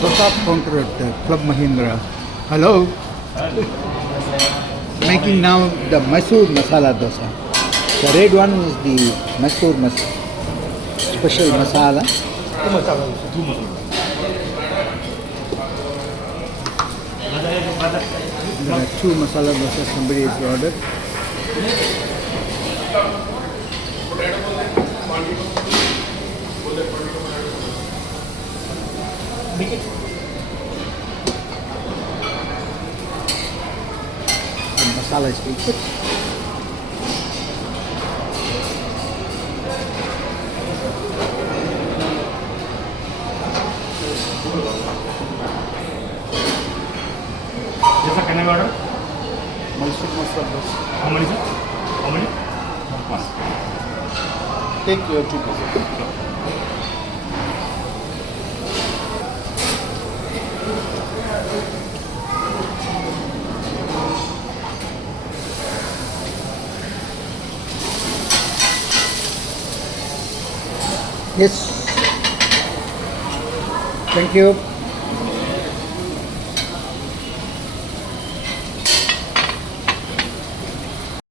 dosa counter at Club Mahindra. Hello. Making now the Mysore Masala Dosa. The red one is the Mysore special masala. There are two masala dosa somebody has ordered. The masala is being put. Can I order? Mysore Masala Dosa. How many, sir? How many? One. Take your 2 pieces. Yes. Thank you.